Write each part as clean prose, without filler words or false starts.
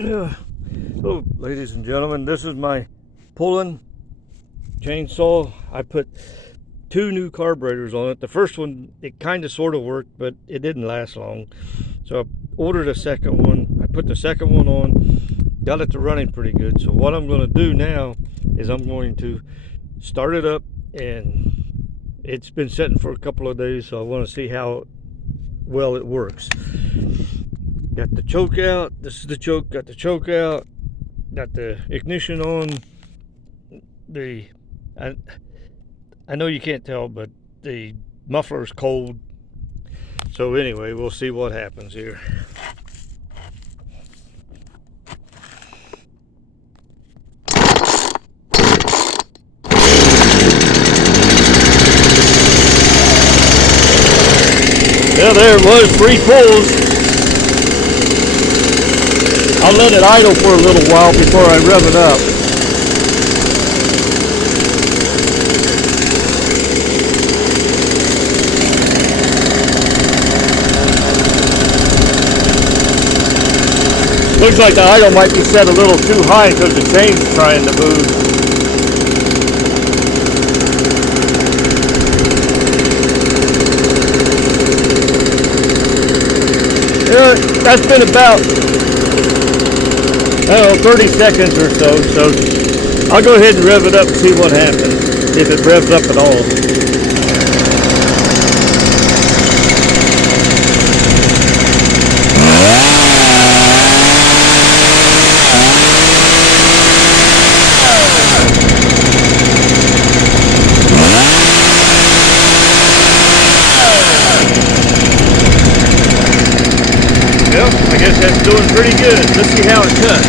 Oh, ladies and gentlemen, this is my pulling chainsaw. I put 2 new carburetors on it. The first one, it kind of sort of worked, but it didn't last long. So I ordered a second one. I put the second one on, got it to running pretty good. So what I'm going to do now is I'm going to start it up, and it's been sitting for a couple of days, so I want to see how well it works. Got the choke out. This is the choke. Got the choke out. Got the ignition on. I know you can't tell, but the muffler is cold. So anyway, we'll see what happens here. Yeah, there it was, 3 pulls. I'll let it idle for a little while before I rev it up. Looks like the idle might be set a little too high because the chain's trying to move. Yeah, that's been about 30 seconds or so, I'll go ahead and rev it up and see what happens, if it revs up at all. Well, I guess that's doing pretty good. Let's see how it cuts.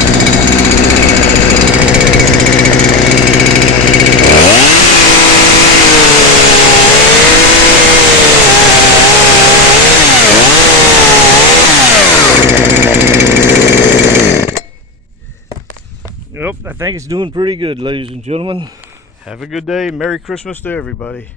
Yep, I think it's doing pretty good, ladies and gentlemen. Have a good day. Merry Christmas to everybody.